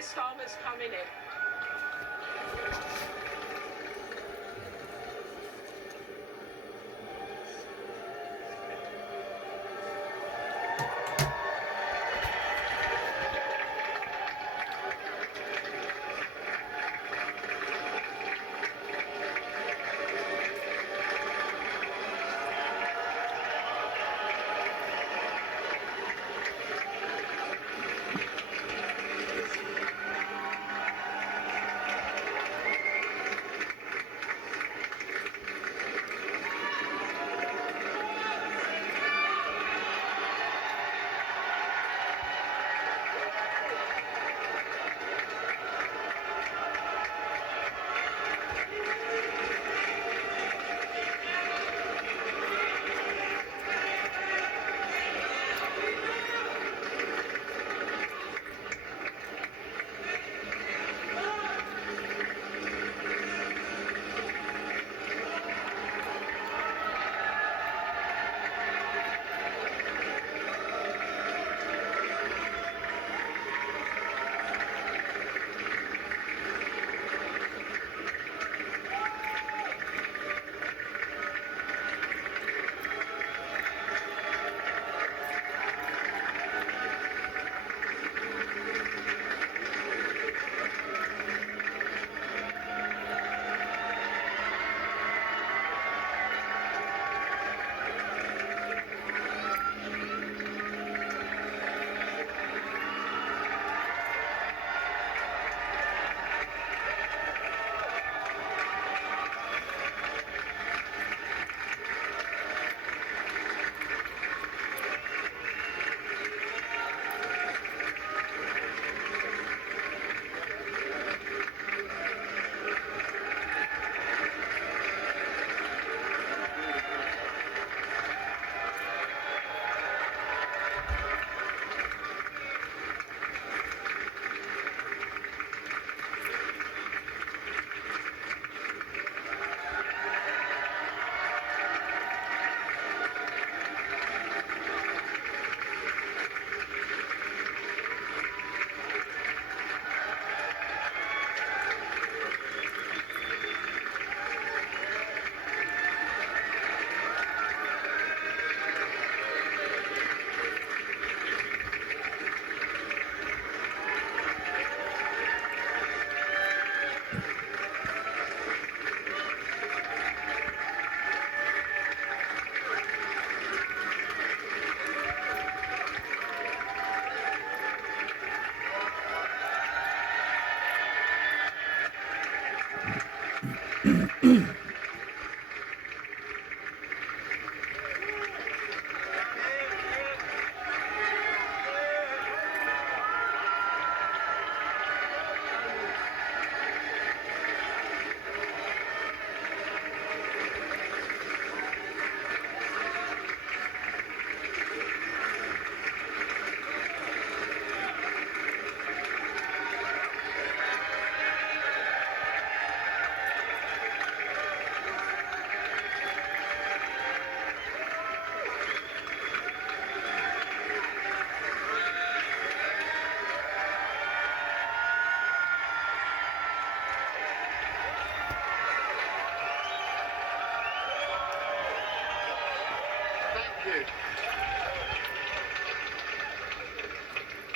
Starmer's coming in.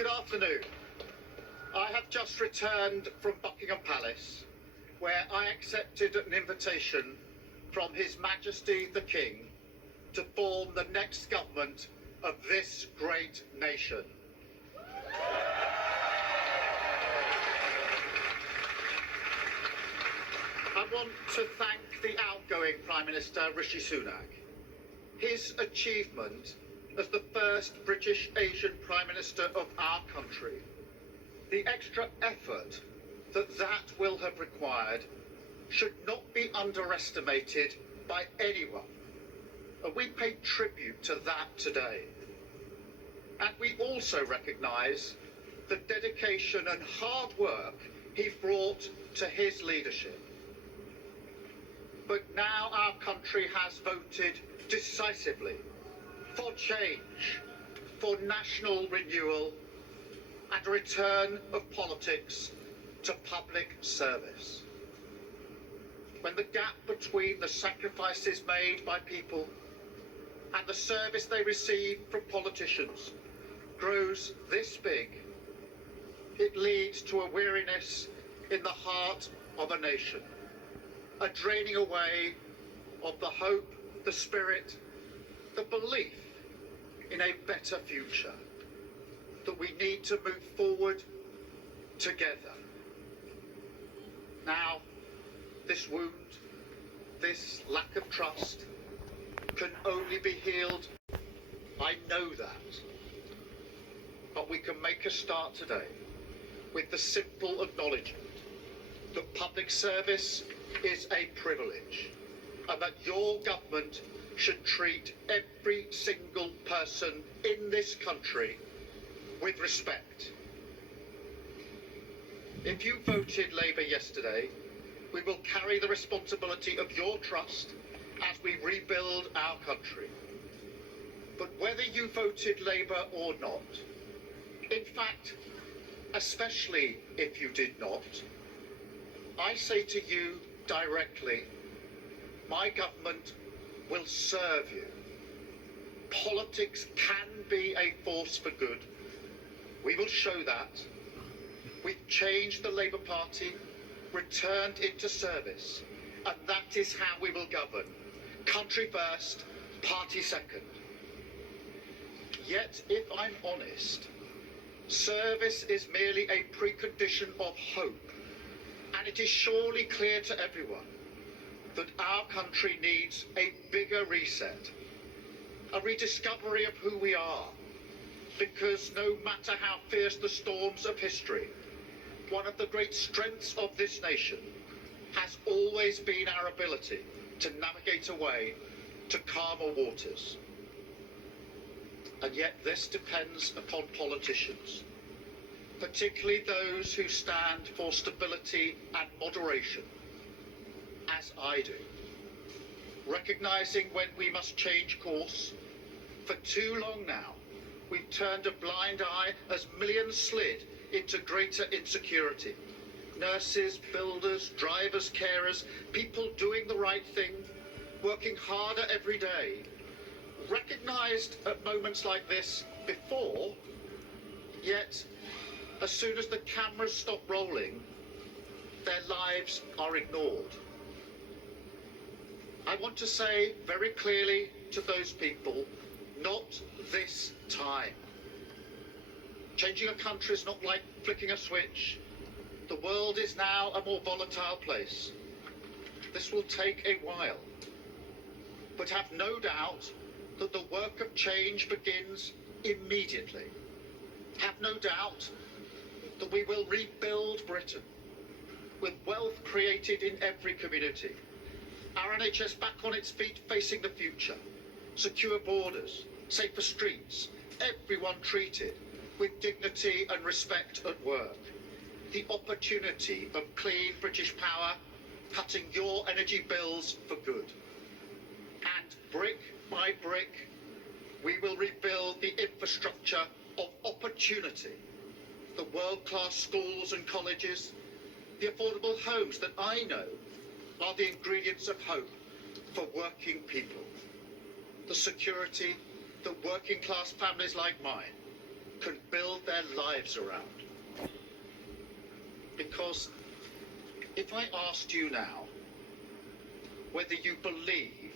Good afternoon. I have just returned from Buckingham Palace, where I accepted an invitation from His Majesty the King to form the next government of this great nation. I want to thank the outgoing Prime Minister Rishi Sunak. His achievement as the first British Asian Prime Minister of our country, the extra effort that will have required should not be underestimated by anyone. And we pay tribute to that today. And we also recognise the dedication and hard work he brought to his leadership. But now our country has voted decisively for change, for national renewal, and a return of politics to public service. When the gap between the sacrifices made by people and the service they receive from politicians grows this big, it leads to a weariness in the heart of a nation, a draining away of the hope, the spirit, the belief in a better future, that we need to move forward together. Now, this wound, this lack of trust, can only be healed. I know that. But we can make a start today with the simple acknowledgement that public service is a privilege and that your government should treat every single person in this country with respect. If you voted Labour yesterday, we will carry the responsibility of your trust as we rebuild our country. But whether you voted Labour or not, in fact, especially if you did not, I say to you directly, my government will serve you. Politics can be a force for good. We will show that. We've changed the Labour Party, returned it to service, and that is how we will govern. Country first, party second. Yet, if I'm honest, service is merely a precondition of hope, and it is surely clear to everyone that our country needs a bigger reset, a rediscovery of who we are, because no matter how fierce the storms of history, one of the great strengths of this nation has always been our ability to navigate a way to calmer waters. And yet this depends upon politicians, particularly those who stand for stability and moderation, as I do, recognising when we must change course. For too long now, we've turned a blind eye as millions slid into greater insecurity. Nurses, builders, drivers, carers, people doing the right thing, working harder every day, recognised at moments like this before, yet as soon as the cameras stop rolling, their lives are ignored. I want to say very clearly to those people, not this time. Changing a country is not like flicking a switch. The world is now a more volatile place. This will take a while. But have no doubt that the work of change begins immediately. Have no doubt that we will rebuild Britain with wealth created in every community. Our NHS back on its feet facing the future. Secure borders, safer streets, everyone treated with dignity and respect at work. The opportunity of clean British power, cutting your energy bills for good. And brick by brick, we will rebuild the infrastructure of opportunity. The world-class schools and colleges, the affordable homes that I know are the ingredients of hope for working people. The security that working class families like mine can build their lives around. Because if I asked you now whether you believe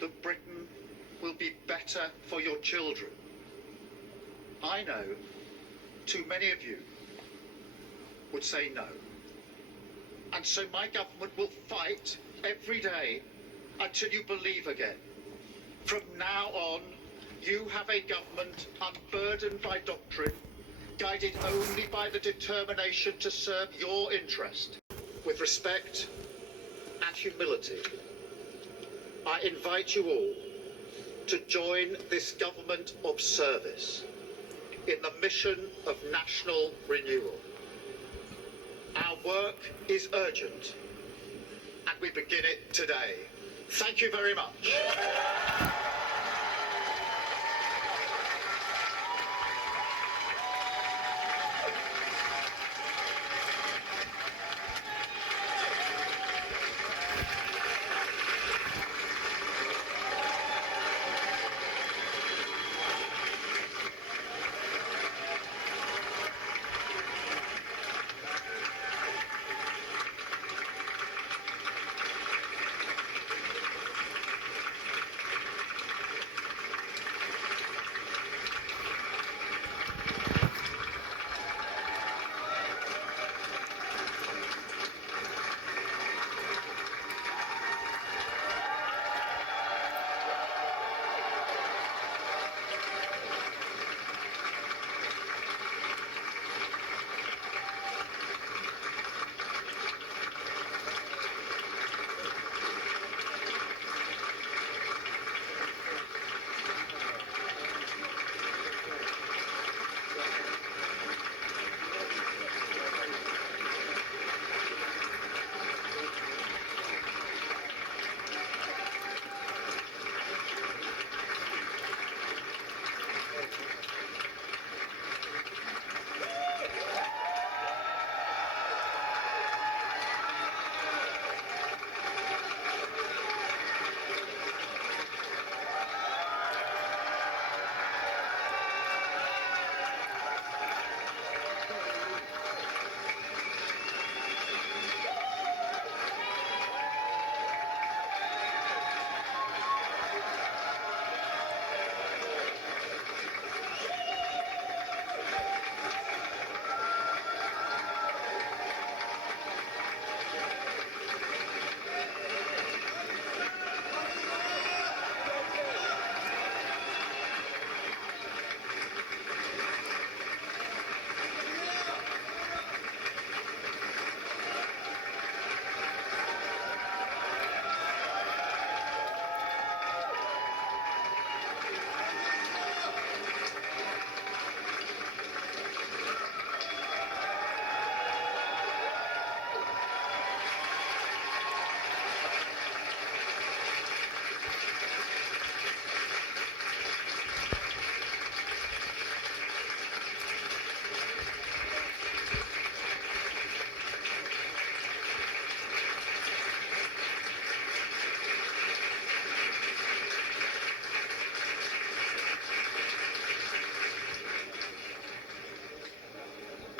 that Britain will be better for your children, I know too many of you would say no. And so my government will fight every day until you believe again. From now on, you have a government unburdened by doctrine, guided only by the determination to serve your interest with respect and humility. I invite you all to join this government of service in the mission of national renewal. Our work is urgent, and we begin it today. Thank you very much.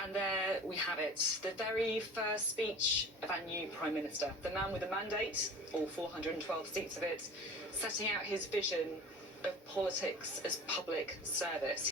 And there we have it, the very first speech of our new Prime Minister, the man with a mandate, all 412 seats of it, setting out his vision of politics as public service.